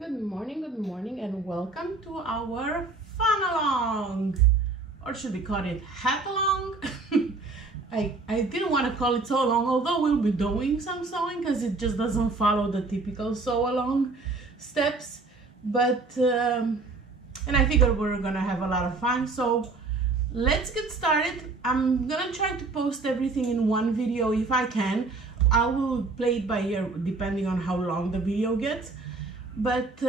Good morning, and welcome to our fun along, or should we call it hat along? I didn't want to call it so long, although we'll be doing some sewing because it just doesn't follow the typical sew along steps. But and I figured we're gonna have a lot of fun, so let's get started. I'm gonna try to post everything in one video if I can. I will play it by ear depending on how long the video gets. But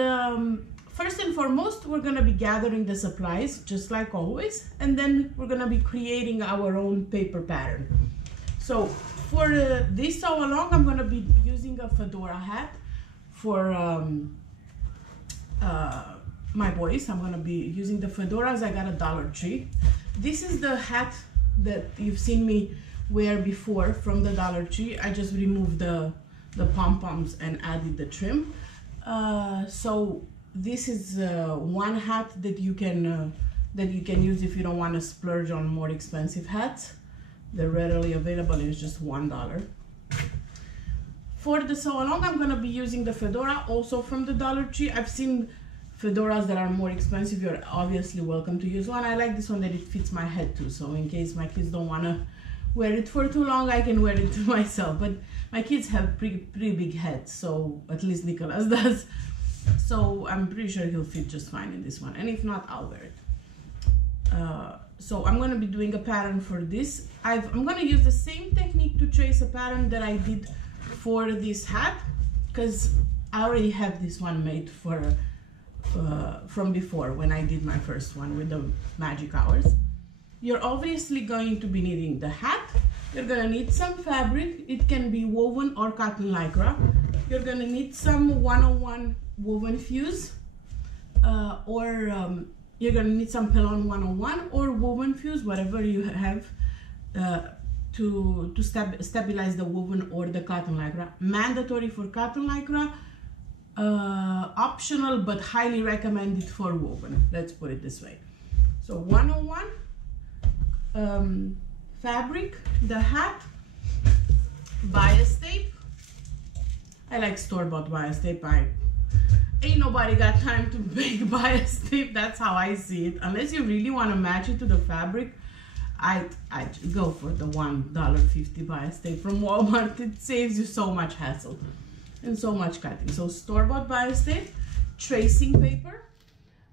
first and foremost, we're going to be gathering the supplies just like always, and then we're going to be creating our own paper pattern. So for this sew along, I'm going to be using a fedora hat for my boys. I'm going to be using the fedoras I got at Dollar Tree. This is the hat that you've seen me wear before from the Dollar Tree. I just removed the pom-poms and added the trim. So this is one hat that you can use if you don't want to splurge on more expensive hats. They're readily available. It's just $1. For the sew along, I'm going to be using the fedora, also from the Dollar Tree. I've seen fedoras that are more expensive. You're obviously welcome to use one. I like this one that it fits my head too, so in case my kids don't want to wear it for too long, I can wear it to myself. But my kids have pretty big heads, so at least Nicholas does. So I'm pretty sure he'll fit just fine in this one, and if not, I'll wear it. So I'm going to be doing a pattern for this. I'm going to use the same technique to trace a pattern that I did for this hat, because I already have this one made for from before when I did my first one with the magic hours. You're obviously going to be needing the hat. You're gonna need some fabric. It can be woven or cotton lycra. You're gonna need some 101 woven fuse, or you're gonna need some Pelon 101 or woven fuse, whatever you have to stabilize the woven or the cotton lycra. Mandatory for cotton lycra, optional but highly recommended for woven. Let's put it this way. So 101. Fabric, the hat, bias tape. I like store-bought bias tape. Ain't nobody got time to make bias tape. That's how I see it. Unless you really want to match it to the fabric, I go for the $1.50 bias tape from Walmart. It saves you so much hassle and so much cutting. So store-bought bias tape, tracing paper.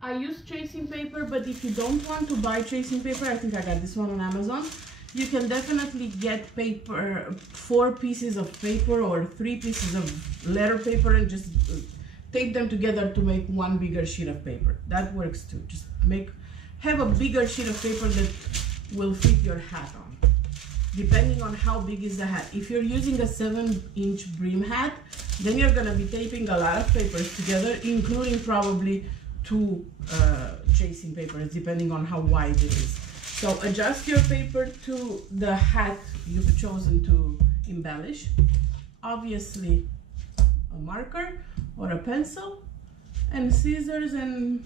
I use tracing paper, but if you don't want to buy tracing paper, I think I got this one on Amazon. You can definitely get paper, 4 pieces of paper or 3 pieces of letter paper, and just tape them together to make one bigger sheet of paper. That works too. Just have a bigger sheet of paper that will fit your hat on, depending on how big is the hat. If you're using a 7-inch brim hat, then you're gonna be taping a lot of papers together, including probably 2 tracing papers, depending on how wide it is. So adjust your paper to the hat you've chosen to embellish. Obviously a marker or a pencil and scissors and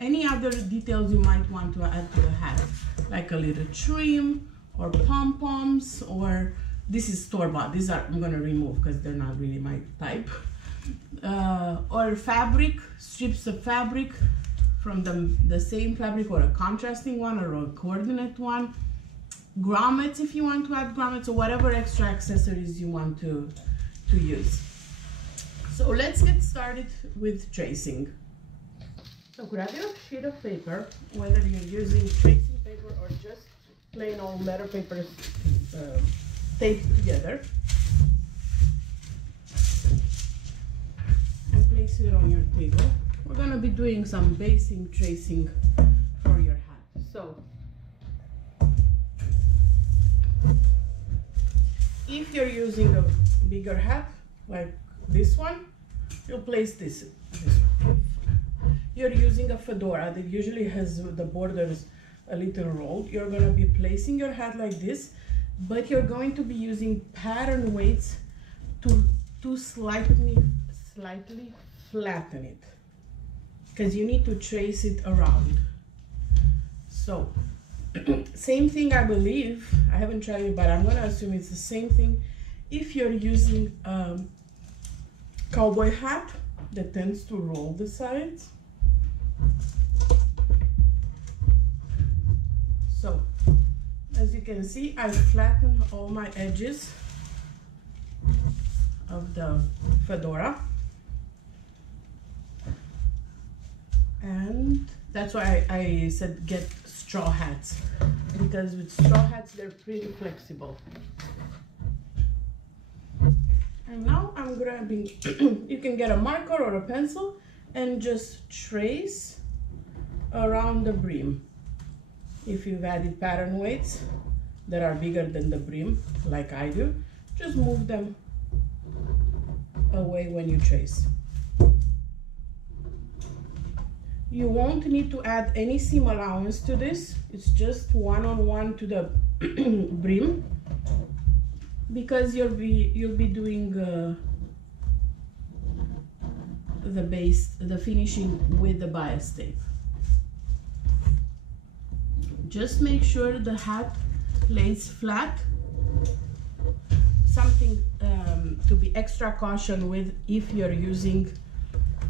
any other details you might want to add to the hat, like a little trim or pom-poms, or this is store-bought. These are I'm gonna remove because they're not really my type. Or fabric, strips of fabric from the same fabric, or a contrasting one or a coordinate one. Grommets if you want to add grommets, or whatever extra accessories you want to use. So let's get started with tracing. So grab your sheet of paper, whether you're using tracing paper or just plain old letter paper taped together. Place it on your table. We're going to be doing some basting tracing for your hat. So if you're using a bigger hat like this one, you'll place this one. If you're using a fedora that usually has the borders a little rolled, you're going to be placing your hat like this, but you're going to be using pattern weights to slightly flatten it, because you need to trace it around. So same thing, I believe. I haven't tried it, but I'm going to assume it's the same thing if you're using cowboy hat that tends to roll the sides. So, as you can see, I flattened all my edges of the fedora. And that's why I said get straw hats, because with straw hats, they're pretty flexible. And now I'm grabbing, you can get a marker or a pencil and just trace around the brim. If you've added pattern weights that are bigger than the brim, like I do, just move them away when you trace. You won't need to add any seam allowance to this. It's just one-on-one to the brim, because you'll be doing the base, the finishing with the bias tape. Just make sure the hat lays flat. Something to be extra caution with if you're using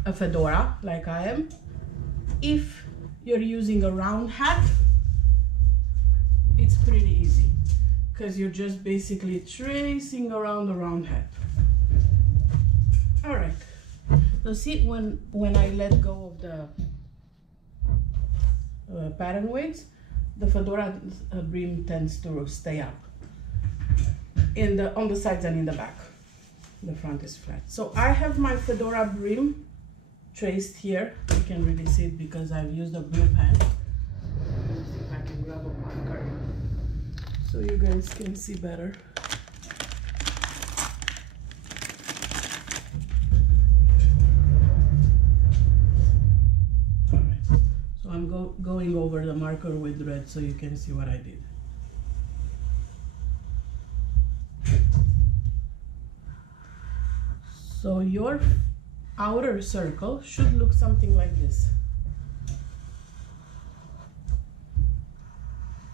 a fedora like I am. If you're using a round hat, it's pretty easy, because you're just basically tracing around the round hat. All right, so see, when I let go of the pattern weights, the fedora brim tends to stay up on the sides and in the back. The front is flat. So I have my fedora brim traced here. You can really see it because I've used a blue pen. Let's see if I can grab a marker so you guys can see better. All right. So I'm going over the marker with red so you can see what I did. So your outer circle should look something like this.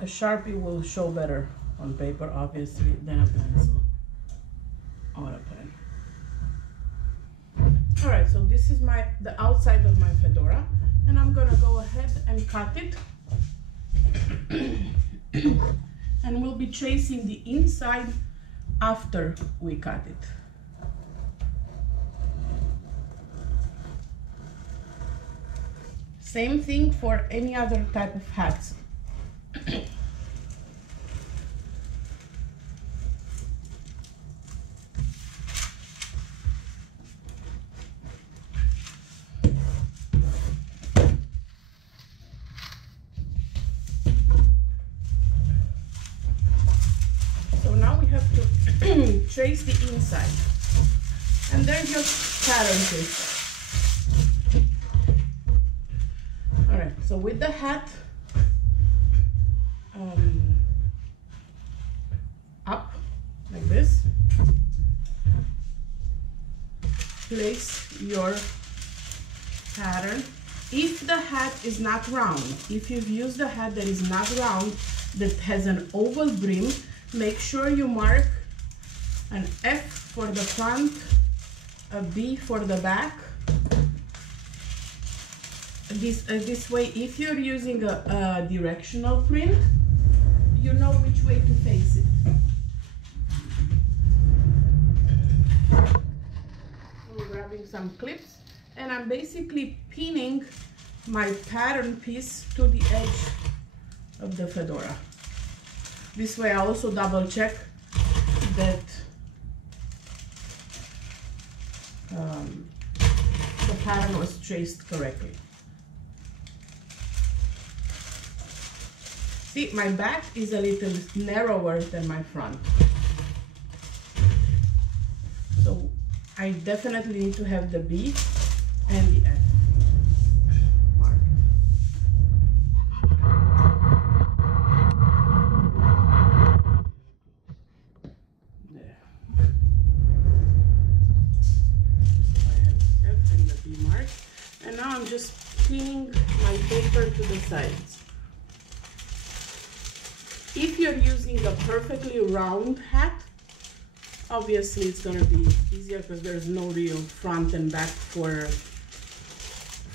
A Sharpie will show better on paper, obviously, than a pencil or a pen. All right, so this is the outside of my fedora, and I'm gonna go ahead and cut it. And we'll be tracing the inside after we cut it. Same thing for any other type of hats. So now we have to trace the inside. And there's your pattern piece. So with the hat up like this, place your pattern. If the hat is not round, if you've used a hat that is not round, that has an oval brim, make sure you mark an F for the front, a B for the back. This way, if you're using a directional print, you know which way to face it. I'm grabbing some clips, and I'm basically pinning my pattern piece to the edge of the fedora. This way I also double check that the pattern was traced correctly. See, my back is a little narrower than my front. So I definitely need to have the B and the F marked. There. So I have the F and the B marked. And now I'm just pinning my paper to the sides. If you're using a perfectly round hat, Obviously it's gonna be easier because there's no real front and back for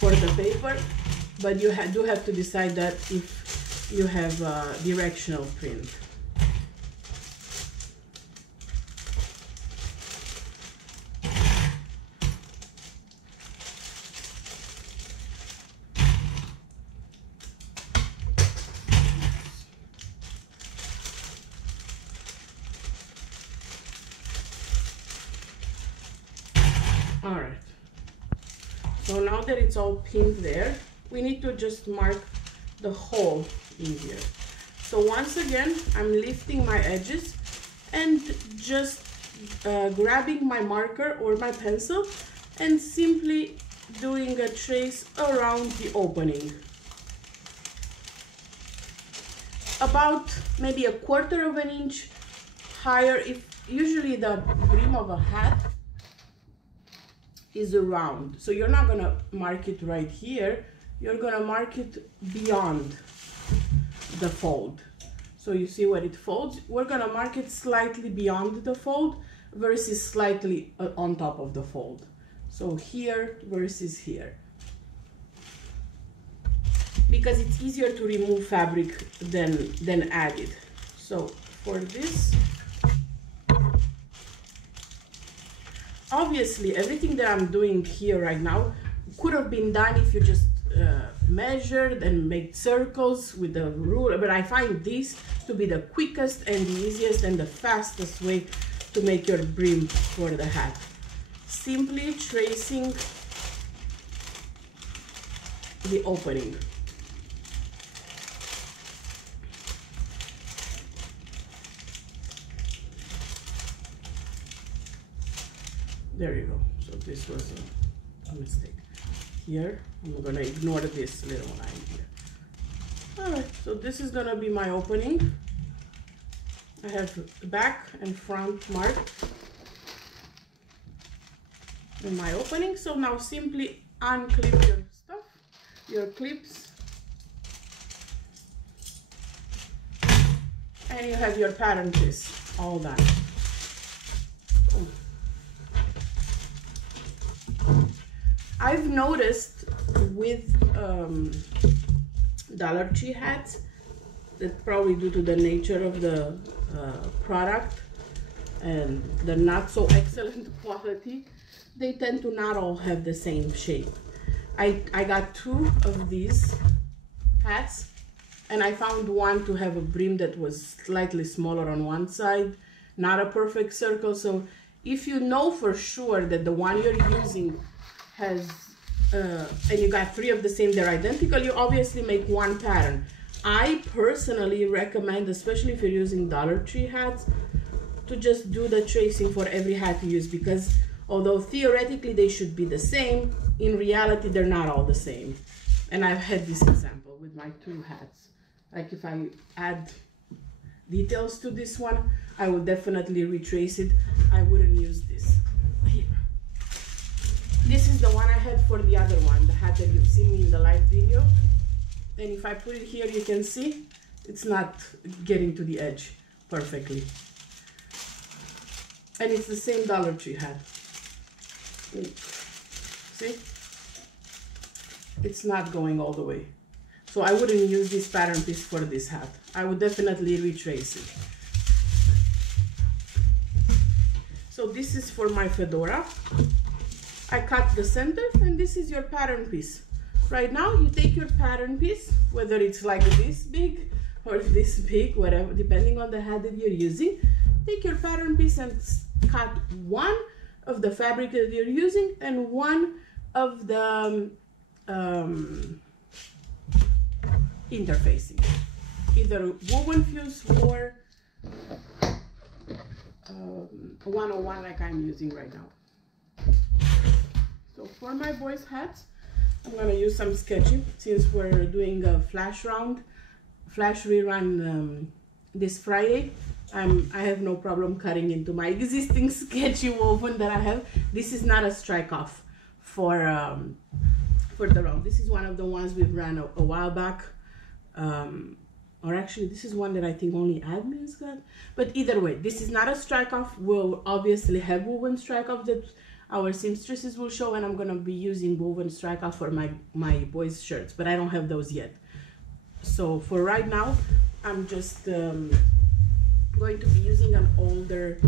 the paper, but you do have to decide that if you have a directional print. All right, so now that it's all pinned there, we need to just mark the hole in here. So once again, I'm lifting my edges and just grabbing my marker or my pencil and simply doing a trace around the opening. About maybe 1/4 of an inch higher. If usually the brim of a hat is around, so you're not gonna mark it right here, you're gonna mark it beyond the fold. So you see where it folds, we're gonna mark it slightly beyond the fold versus slightly on top of the fold. So here versus here, because it's easier to remove fabric than add it. So for this, obviously, everything that I'm doing here right now could have been done if you just measured and made circles with the ruler, but I find this to be the quickest and the easiest and the fastest way to make your brim for the hat. Simply tracing the opening. There you go. So this was a mistake. Here, I'm gonna ignore this little line here. All right, so this is gonna be my opening. I have back and front marked in my opening. So now simply unclip your stuff, your clips, and you have your pattern piece all done. I've noticed with Dollar Tree hats, that probably due to the nature of the product and the not so excellent quality, they tend to not all have the same shape. I got 2 of these hats, and I found one to have a brim that was slightly smaller on one side, not a perfect circle. So if you know for sure that the one you're using has and you got 3 of the same, they're identical, you obviously make one pattern. I personally recommend, especially if you're using Dollar Tree hats, to just do the tracing for every hat you use, because although theoretically they should be the same, in reality they're not all the same. And I've had this example with my 2 hats. Like if I add details to this one, I will definitely retrace it. I wouldn't use this. Here. This is the one I had for the other one, the hat that you've seen me in the live video. And if I put it here, you can see it's not getting to the edge perfectly. And it's the same Dollar Tree hat. See? It's not going all the way. So I wouldn't use this pattern piece for this hat. I would definitely retrace it. So this is for my fedora. I cut the center, and this is your pattern piece. Right now, you take your pattern piece, whether it's like this big or this big, whatever, depending on the hat that you're using. Take your pattern piece and cut one of the fabric that you're using and one of the interfacing, either woven fuse or 101 like I'm using right now. So for my boys' hats, I'm gonna use some sketching since we're doing a flash rerun this Friday. I have no problem cutting into my existing sketchy woven that I have. This is not a strike off for the round. This is one of the ones we've ran a while back. or actually this is one that I think only admins got. But either way, this is not a strike off. We'll obviously have woven strike off that our seamstresses will show, and I'm gonna be using woven strike off for my boys' shirts, but I don't have those yet. So for right now, I'm just going to be using an older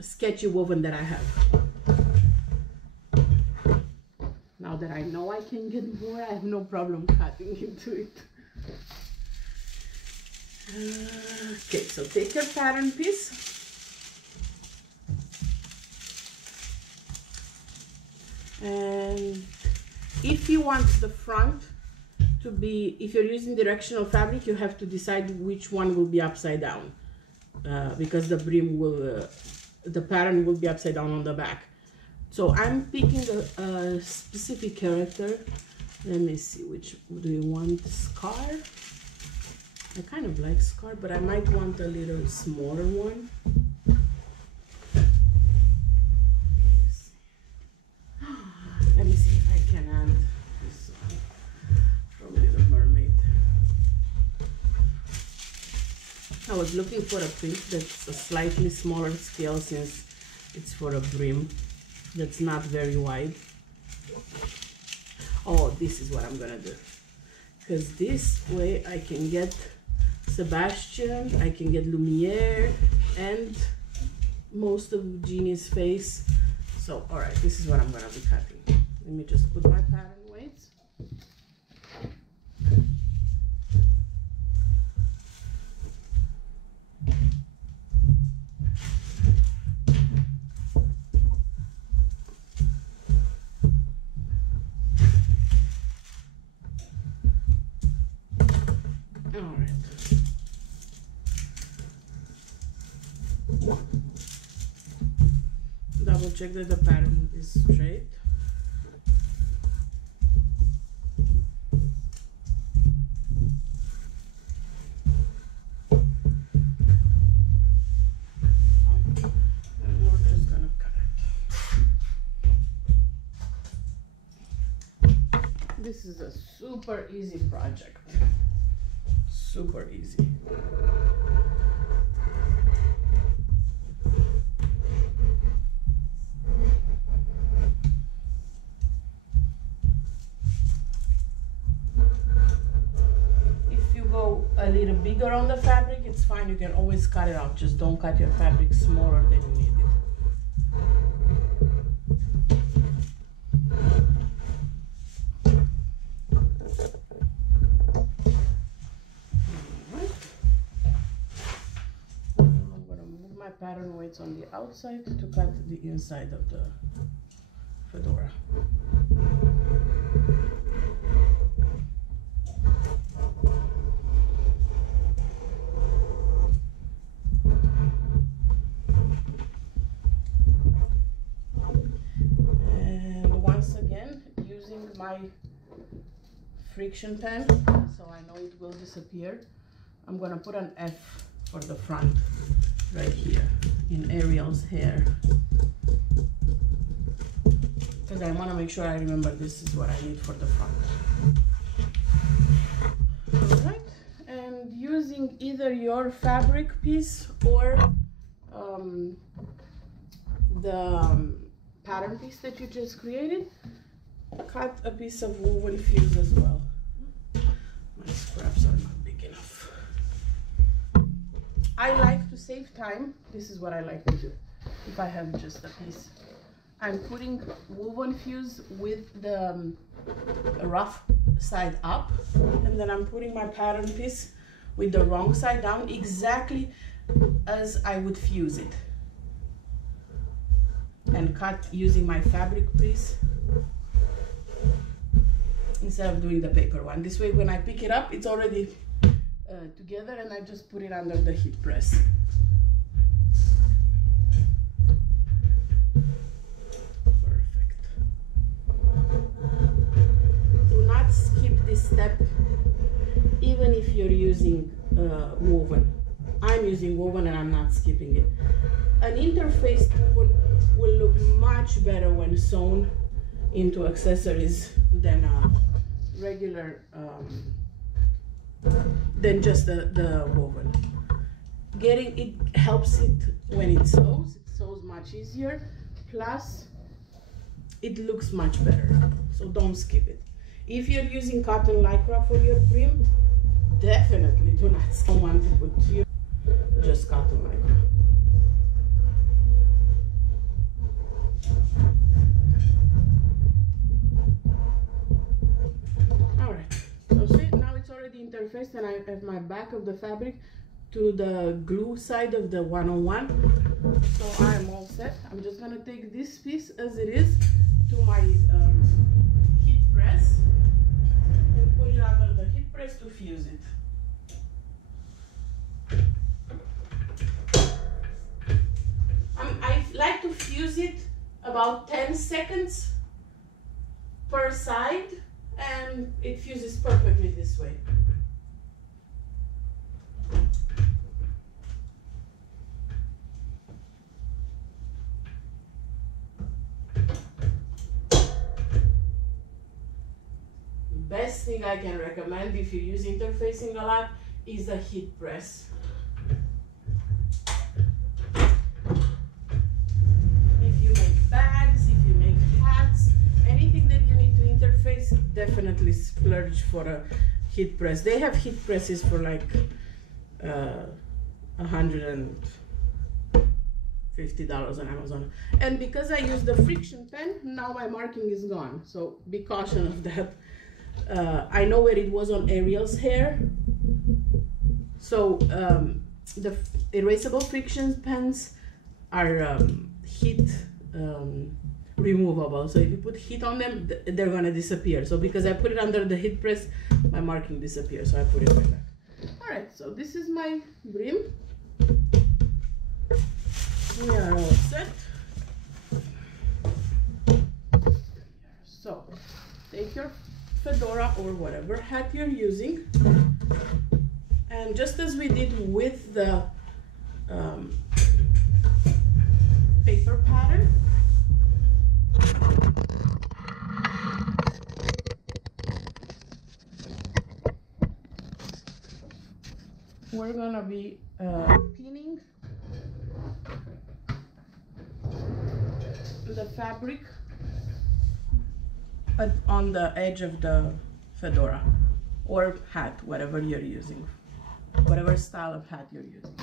sketchy woven that I have. Now that I know I can get more, I have no problem cutting into it. Okay, so take your pattern piece. And if you want the front to be, if you're using directional fabric, you have to decide which one will be upside down, because the brim will, the pattern will be upside down on the back. So I'm picking a specific character. Let me see, which do you want? Scar? I kind of like scar, but I might want a little smaller one. Let me see if I can add this one from Little Mermaid. I was looking for a piece that's a slightly smaller scale, since it's for a brim that's not very wide. Oh, this is what I'm gonna do, because this way I can get Sebastian, I can get Lumiere, and most of Jeannie's face. So, all right, this is what I'm gonna be cutting. Let me just put my pattern weights. All right. Double check that the pattern is straight. And we're just gonna cut it. This is a super easy project. Super easy. If you go a little bigger on the fabric, it's fine, you can always cut it out. Just don't cut your fabric smaller than you need it. Pattern weights on the outside to cut the inside of the fedora. And once again, using my friction pen, so I know it will disappear, I'm gonna put an F for the front. Right here in Ariel's hair, because I want to make sure I remember this is what I need for the front. Alright, and using either your fabric piece or the pattern piece that you just created, cut a piece of woven fuse as well. My scraps are not big enough. I like to save time. This is what I like to do if I have just a piece. I'm putting woven fuse with the rough side up, and then I'm putting my pattern piece with the wrong side down, exactly as I would fuse it, and cut using my fabric piece instead of doing the paper one. This way when I pick it up, it's already together, and I just put it under the heat press. Perfect. Do not skip this step, even if you're using woven. I'm using woven and I'm not skipping it. An interfaced woven will look much better when sewn into accessories than a regular than just the woven. Getting it helps it when it sews. It sews much easier. Plus, it looks much better. So don't skip it. If you're using cotton lycra for your brim, definitely do not want to put just cotton lycra. Alright, so see, now it's already interfaced and I have my back of the fabric to the glue side of the 101. So I'm all set. I'm just gonna take this piece as it is to my heat press and put it under the heat press to fuse it. I like to fuse it about 10 seconds per side, and it fuses perfectly this way. Best thing I can recommend if you use interfacing a lot is a heat press. If you make bags, if you make hats, anything that you need to interface, definitely splurge for a heat press. They have heat presses for like $150 on Amazon. And because I use the friction pen, now my marking is gone. So be cautious of that. I know where it was on Ariel's hair. So the erasable friction pens are heat removable. So if you put heat on them, they're gonna disappear. So because I put it under the heat press, my marking disappears. So I put it right back. All right, so this is my brim. We are all set. So take your fedora or whatever hat you're using, and just as we did with the paper pattern, we're gonna be pinning the fabric on the edge of the fedora or hat, whatever you're using, whatever style of hat you're using.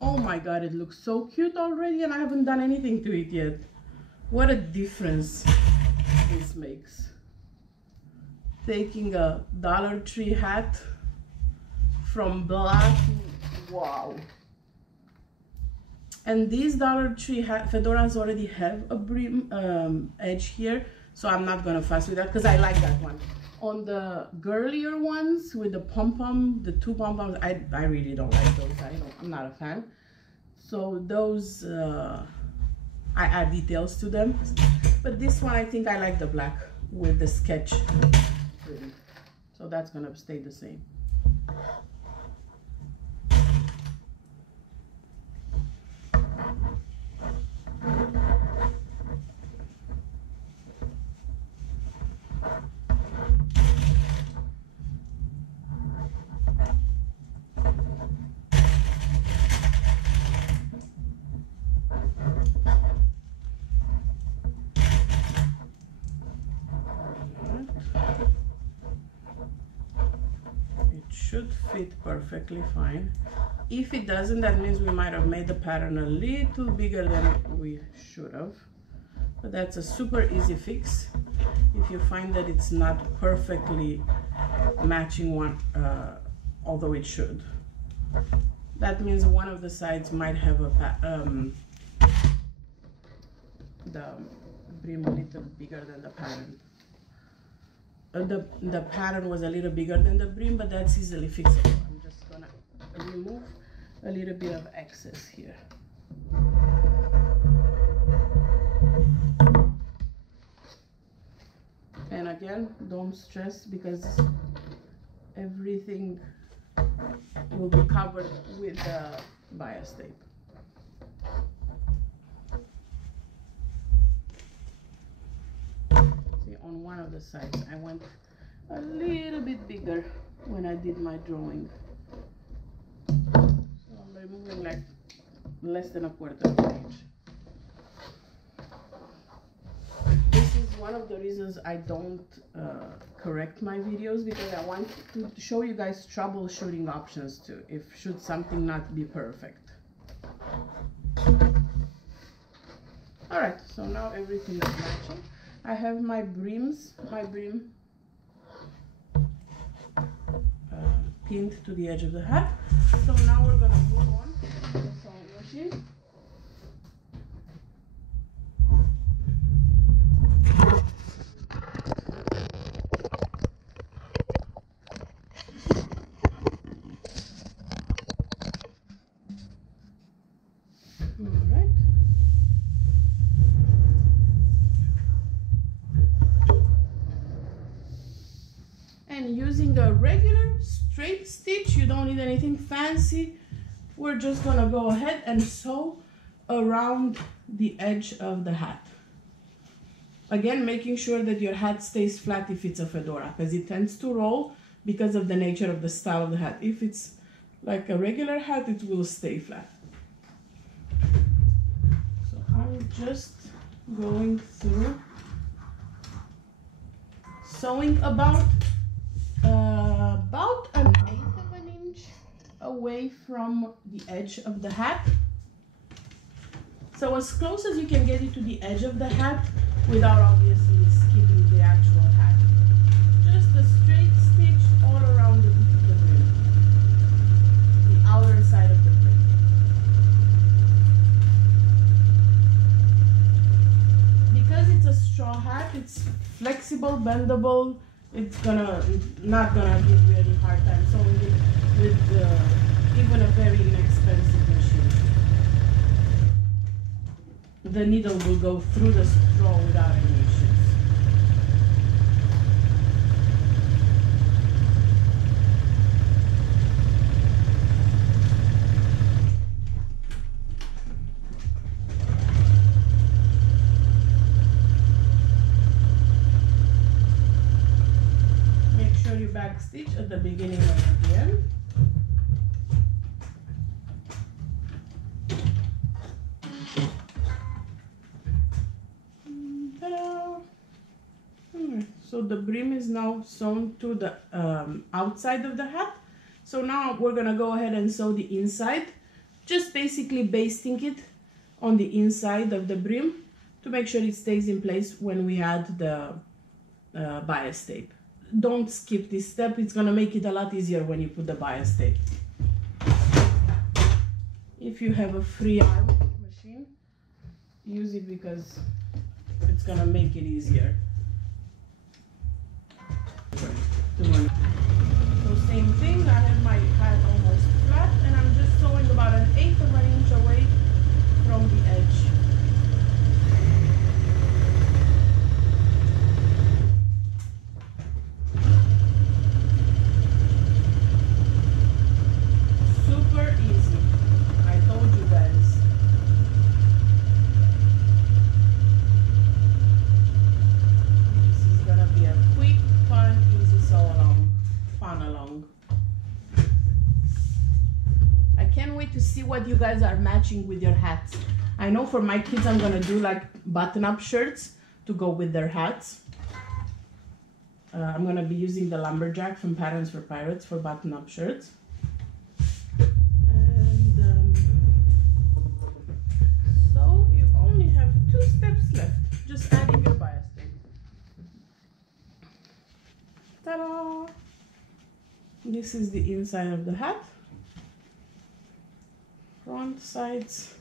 Oh my god, it looks so cute already and I haven't done anything to it yet. What a difference this makes. Taking a Dollar Tree hat from black to wow. And these Dollar Tree fedoras already have a brim edge here, so I'm not gonna fuss with that because I like that one. On the girlier ones with the pom-pom, the two pom-poms, I really don't like those. I'm not a fan. So those, I add details to them. But this one, I think I like the black with the sketch. So that's gonna stay the same. Should fit perfectly fine. If it doesn't, that means we might have made the pattern a little bigger than we should have, but that's a super easy fix. If you find that it's not perfectly matching one, although it should, that means one of the sides might have a the brim a little bigger than the pattern. The pattern was a little bigger than the brim, but that's easily fixable. I'm just gonna remove a little bit of excess here. And again, don't stress because everything will be covered with the bias tape. See, on one of the sides I went a little bit bigger when I did my drawing. So I'm removing like less than a quarter of an inch. This is one of the reasons I don't correct my videos, because I want to show you guys troubleshooting options too, if should something not be perfect. Alright, so now everything is matching. I have my brim pinned to the edge of the hat. So now we're gonna move on to the sewing machine. Alright. And using a regular straight stitch, you don't need anything fancy. We're just gonna go ahead and sew around the edge of the hat. Again, making sure that your hat stays flat if it's a fedora, because it tends to roll because of the nature of the style of the hat. If it's like a regular hat, it will stay flat. So I'm just going through sewing about an 1/8 of an inch away from the edge of the hat. So as close as you can get it to the edge of the hat without obviously skipping the actual hat. Just a straight stitch all around the brim, the outer side of the brim. Because it's a straw hat, it's flexible, bendable. It's not gonna give you any hard time sewing it with even a very inexpensive machine. The needle will go through the straw without any issues. You back stitch at the beginning and at the end. Ta-da! So the brim is now sewn to the outside of the hat. So now we're gonna go ahead and sew the inside, just basically basting it on the inside of the brim to make sure it stays in place when we add the bias tape. Don't skip this step, it's gonna make it a lot easier when you put the bias tape. If you have a free arm machine, use it because it's gonna make it easier. So same thing, I have my hat almost flat and I'm just sewing about an 1/8 of an inch away from the edge. See what you guys are matching with your hats. I know for my kids I'm gonna do like button-up shirts to go with their hats. I'm gonna be using the lumberjack from Patterns for Pirates for button-up shirts. And so you only have 2 steps left, just adding your bias tape. Ta-da! This is the inside of the hat. Front sides,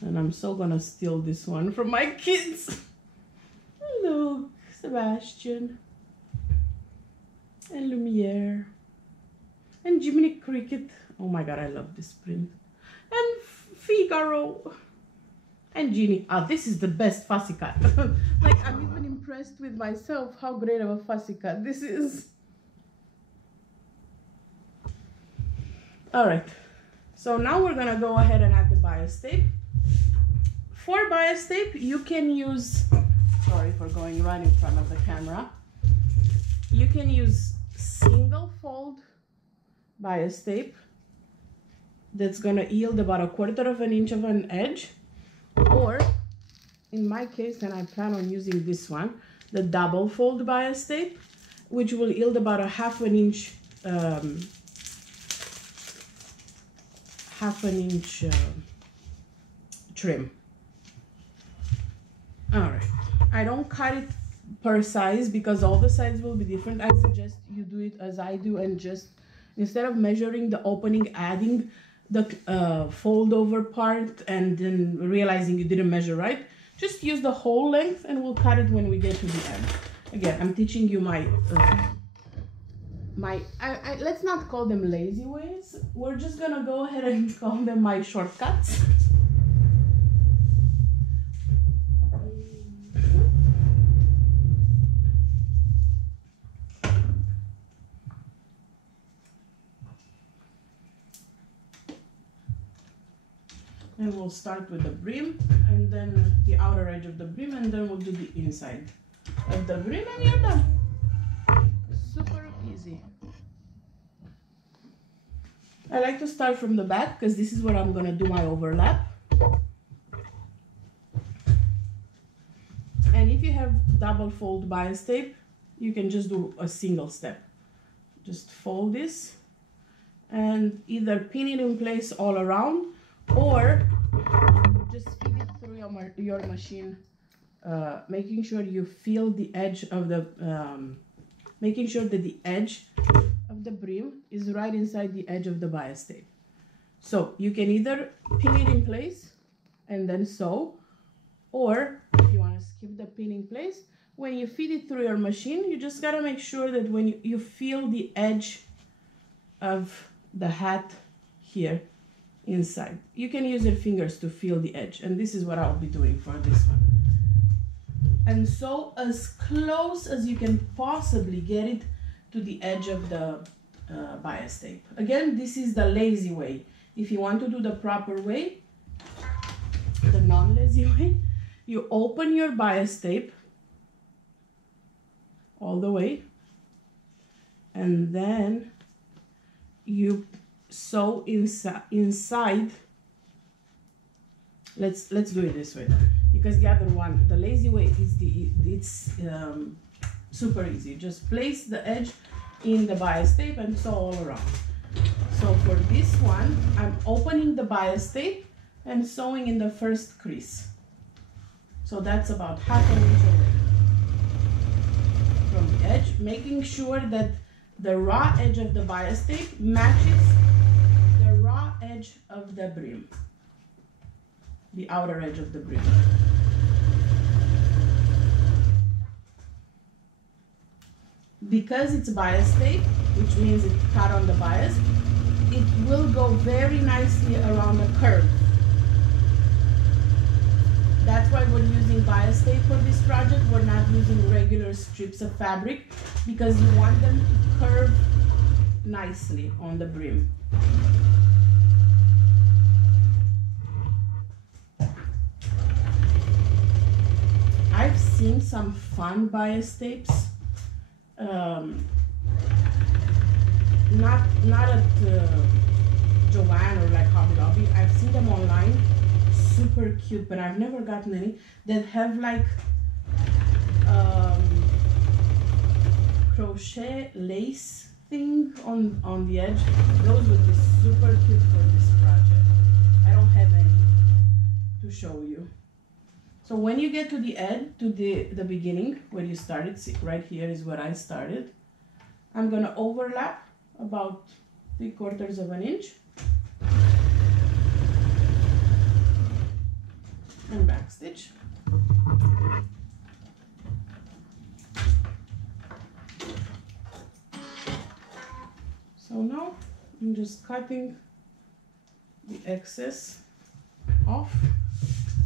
and I'm so gonna steal this one from my kids. Look, Sebastian and Lumiere and Jiminy Cricket. Oh my god, I love this print. And Figaro and Ginny. Ah, this is the best fussy cut. Like, I'm even impressed with myself how great of a fussy cut this is. All right. So now we're gonna go ahead and add the bias tape. For bias tape, you can use Sorry for going right in front of the camera. You can use single fold bias tape that's gonna yield about 1/4 of an inch of an edge, or in my case, and I plan on using this one, the double fold bias tape, which will yield about 1/2 an inch trim. All right, I don't cut it per size because all the sides will be different. I suggest you do it as I do, and just instead of measuring the opening, adding the fold over part and then realizing you didn't measure right, just use the whole length and we'll cut it when we get to the end. Again, I'm teaching you my let's not call them lazy ways. We're just gonna go ahead and call them my shortcuts. And we'll start with the brim, and then the outer edge of the brim, and then we'll do the inside of the brim, and you're done. Super easy. I like to start from the back because this is where I'm gonna do my overlap. And if you have double fold bias tape, you can just do a single step. Just fold this and either pin it in place all around, or just feed it through your machine, making sure you feel the edge of the, making sure that the edge of the brim is right inside the edge of the bias tape. So you can either pin it in place and then sew, or if you want to skip the pin in place, when you feed it through your machine, you just gotta make sure that when you feel the edge of the hat here inside. You can use your fingers to feel the edge, and this is what I'll be doing for this one. And so as close as you can possibly get it to the edge of the bias tape. Again, this is the lazy way. If you want to do the proper way, the non-lazy way, you open your bias tape all the way, and then you sew inside. Let's do it this way, because the other one, the lazy way, it's super easy. Just place the edge in the bias tape and sew all around. So for this one, I'm opening the bias tape and sewing in the first crease. So that's about 1/2 an inch away from the edge, making sure that the raw edge of the bias tape matches the raw edge of the brim, the outer edge of the brim. Because it's bias tape, which means it's cut on the bias, it will go very nicely around the curve. That's why we're using bias tape for this project. We're not using regular strips of fabric, because you want them to curve nicely on the brim. I've seen some fun bias tapes, not at Joanne or like Hobby Lobby. I've seen them online, super cute, but I've never gotten any that have like crochet lace thing on the edge. Those would be super cute for this project. I don't have any to show you. So when you get to the end, to the beginning where you started, see, right here is where I started, I'm gonna overlap about 3/4 of an inch and backstitch. So now I'm just cutting the excess off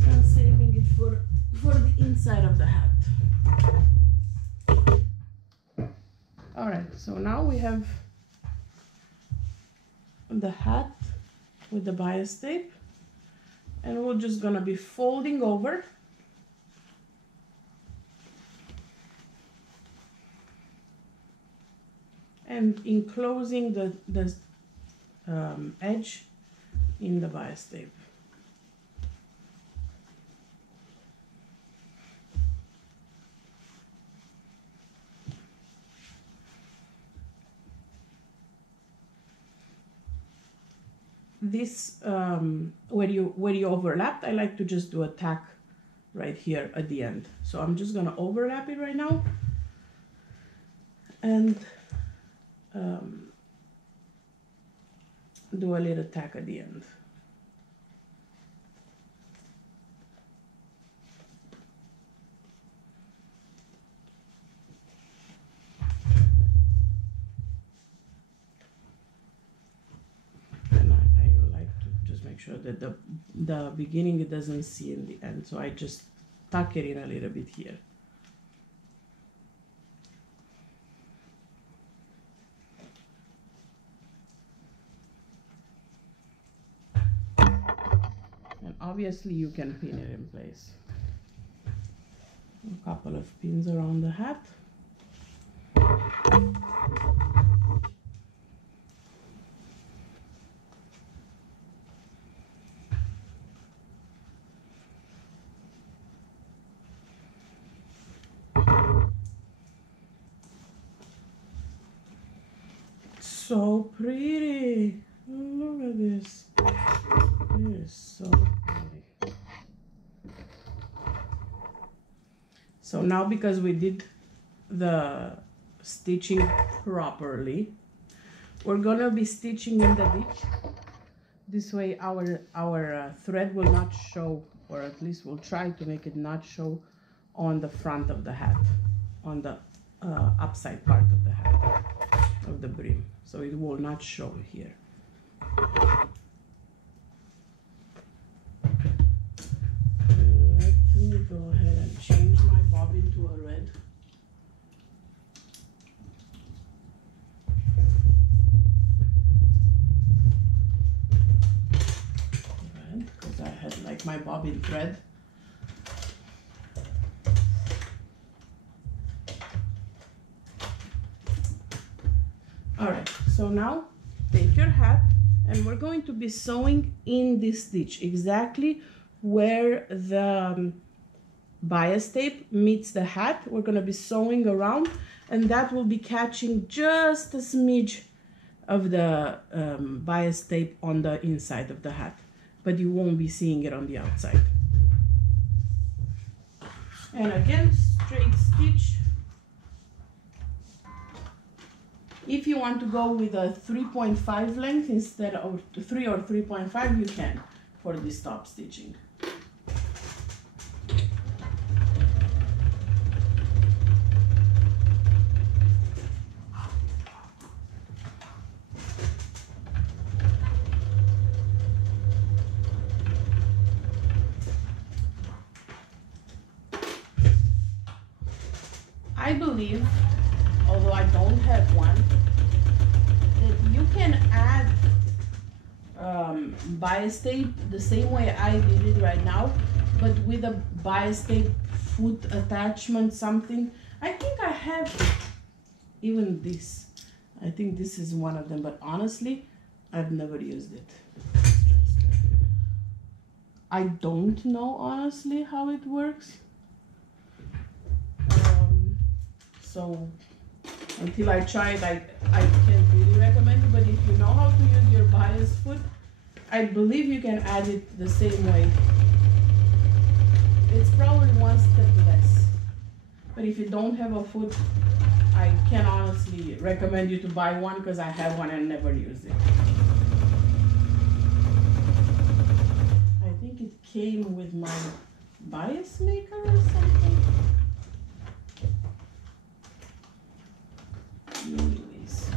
and saving it for the inside of the hat. All right, so now we have the hat with the bias tape, and we're just gonna be folding over and enclosing the edge in the bias tape. This where you overlapped, I like to just do a tack right here at the end. So I'm just gonna overlap it right now and do a little tack at the end. And I like to just make sure that the beginning it doesn't see in the end. So I just tuck it in a little bit here. And obviously you can pin it in place. A couple of pins around the hat. So pretty. Look at this. It is so pretty. So now because we did the stitching properly, we're gonna be stitching in the ditch. This way our thread will not show, or at least we'll try to make it not show on the front of the hat, on the upside part of the hat, of the brim. So it will not show here. Let me go ahead and change my bobbin to a red. Red, because I had like my bobbin thread. All right, so now take your hat and we're going to be sewing in this stitch exactly where the bias tape meets the hat. We're going to be sewing around, and that will be catching just a smidge of the bias tape on the inside of the hat, but you won't be seeing it on the outside. And again, straight stitch. If you want to go with a 3.5 length instead of 3 or 3.5, you can for this top stitching. I believe, although I don't have one, that you can add bias tape the same way I did it right now, but with a bias tape foot attachment, something. I think I have even this. I think this is one of them, but honestly, I've never used it. I don't know honestly how it works. So until I try it, I can't really recommend it, but if you know how to use your bias foot, I believe you can add it the same way. It's probably one step less. But if you don't have a foot, I can honestly recommend you to buy one, because I have one and never used it. I think it came with my bias maker or something. Anyways.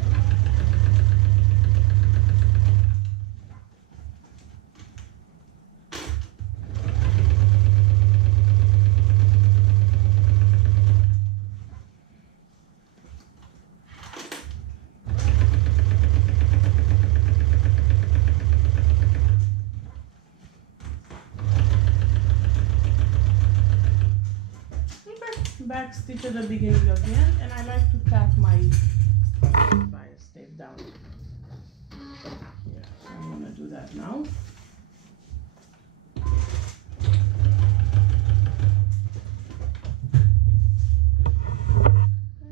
Back stitch at the beginning again, and I like to tack my bias. Yeah, so I'm gonna do that now.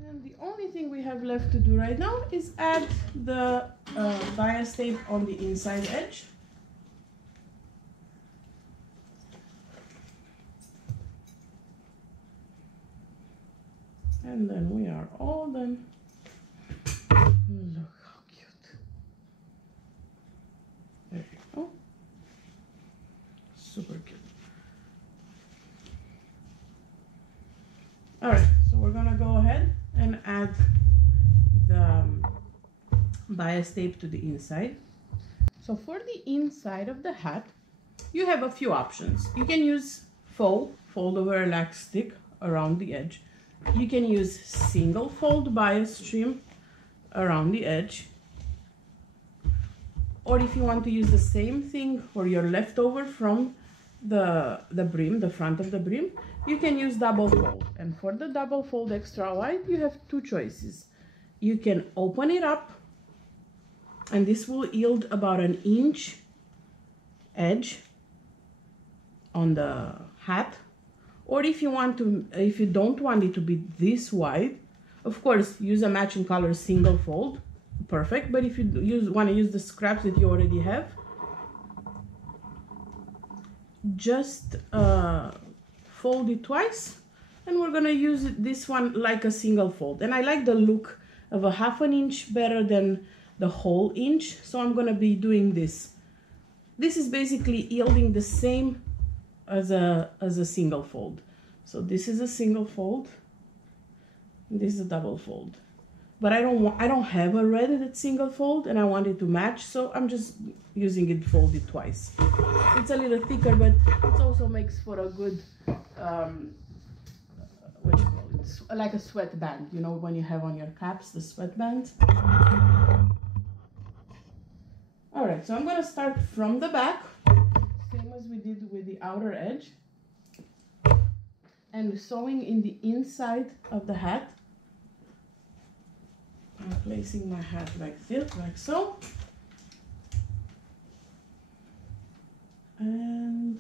And the only thing we have left to do right now is add the bias tape on the inside edge. And then we are all done. Look how cute. There you go. Super cute. All right, so we're gonna go ahead and add the bias tape to the inside. So for the inside of the hat, you have a few options. You can use fold over elastic around the edge. You can use single fold bias trim around the edge. Or if you want to use the same thing for your leftover from the brim, the front of the brim, you can use double fold. And for the double fold extra wide, you have two choices. You can open it up, and this will yield about an inch edge on the hat. Or if you don't want it to be this wide, of course, use a matching color single fold, perfect. But if you want to use the scraps that you already have, just fold it twice, and we're gonna use this one like a single fold. And I like the look of a ½ inch better than the whole inch, so I'm gonna be doing this. This is basically yielding the same as a single fold. So this is a single fold, this is a double fold. But I don't have a red that's single fold, and I want it to match, so I'm just using it folded twice. It's a little thicker, but it also makes for a good what you call it, like a sweatband, you know, when you have on your caps the sweatband. All right, so I'm gonna start from the back, same as we did with the outer edge, and sewing in the inside of the hat. I'm placing my hat like this, like so, and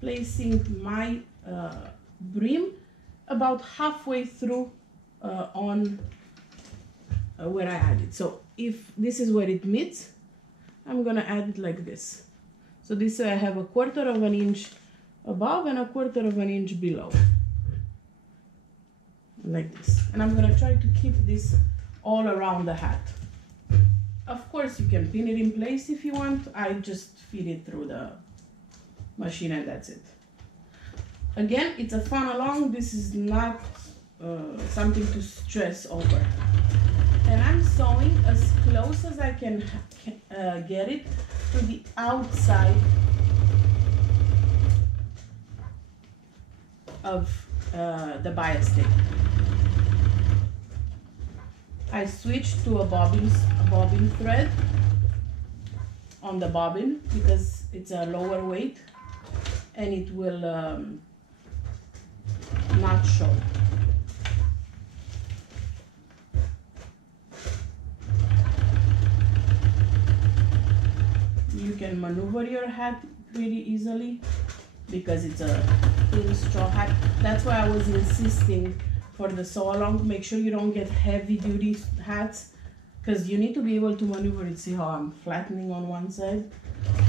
placing my brim about halfway through on where I added. So if this is where it meets, I'm gonna add it like this. So this I have 1/4 of an inch above and 1/4 of an inch below, like this. And I'm gonna try to keep this all around the hat. Of course, you can pin it in place if you want. I just feed it through the machine and that's it. Again, it's a fun along. This is not something to stress over. And I'm sewing as close as I can get it to the outside of the bias tape. I switched to a bobbin thread on the bobbin because it's a lower weight and it will not show. You can maneuver your hat pretty easily because it's a thin straw hat. That's why I was insisting for the sew along, make sure you don't get heavy duty hats, because you need to be able to maneuver it. See how I'm flattening on one side,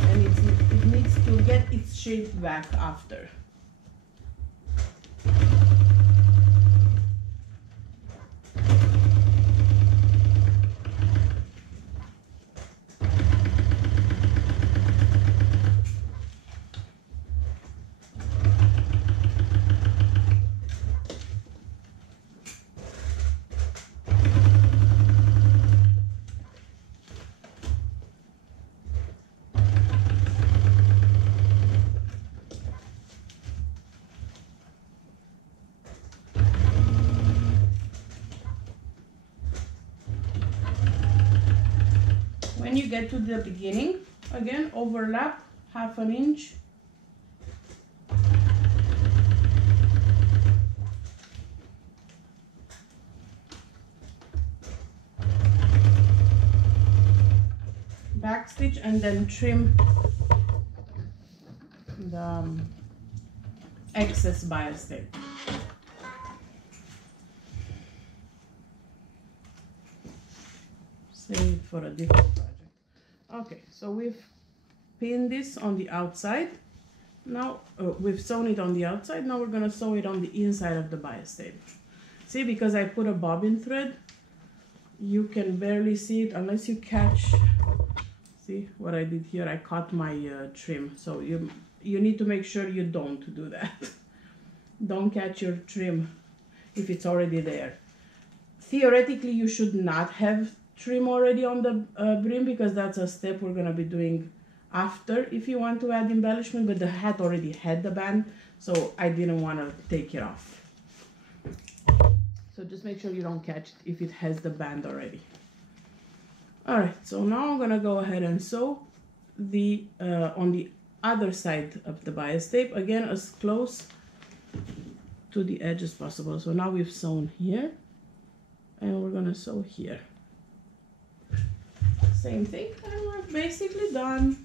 and it needs to get its shape back after. When you get to the beginning, again, overlap ½ inch. back stitch and then trim the excess bias tape. Save it for a different project. Okay, so we've pinned this on the outside. Now we've sewn it on the outside. Now we're gonna sew it on the inside of the bias tape. See, because I put a bobbin thread, you can barely see it unless you catch. See what I did here? I caught my trim. So you need to make sure you don't do that. Don't catch your trim if it's already there. Theoretically, you should not have trim already on the brim, because that's a step we're gonna be doing after if you want to add embellishment, but the hat already had the band, so I didn't want to take it off. So just make sure you don't catch it if it has the band already. All right, so now I'm gonna go ahead and sew the on the other side of the bias tape, again as close to the edge as possible. So now we've sewn here and we're gonna sew here. Same thing, and we're basically done.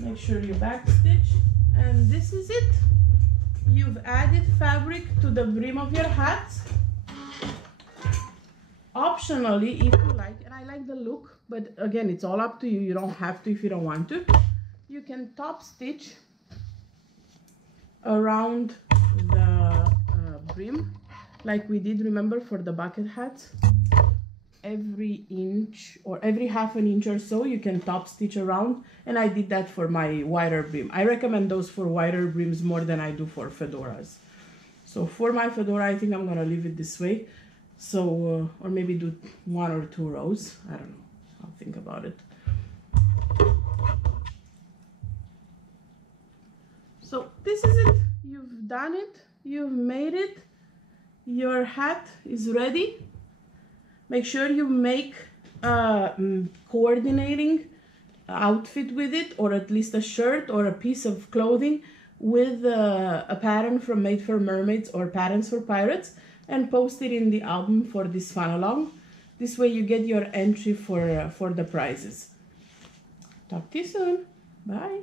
Make sure you back stitch, and this is it. You've added fabric to the brim of your hat. Optionally, if you like, and I like the look, but again, it's all up to you. You don't have to if you don't want to. You can top stitch around the brim like we did, remember, for the bucket hat. Every inch or every half an inch or so you can top stitch around, and I did that for my wider brim. I recommend those for wider brims more than I do for fedoras. So for my fedora, I think I'm gonna leave it this way. So or maybe do 1 or 2 rows, I don't know, I'll think about it. So this is it. You've done it, you've made it, your hat is ready. Make sure you make a coordinating outfit with it, or at least a shirt or a piece of clothing with a pattern from Made for Mermaids or Patterns for Pirates, and post it in the album for this fun along. This way you get your entry for the prizes. Talk to you soon. Bye.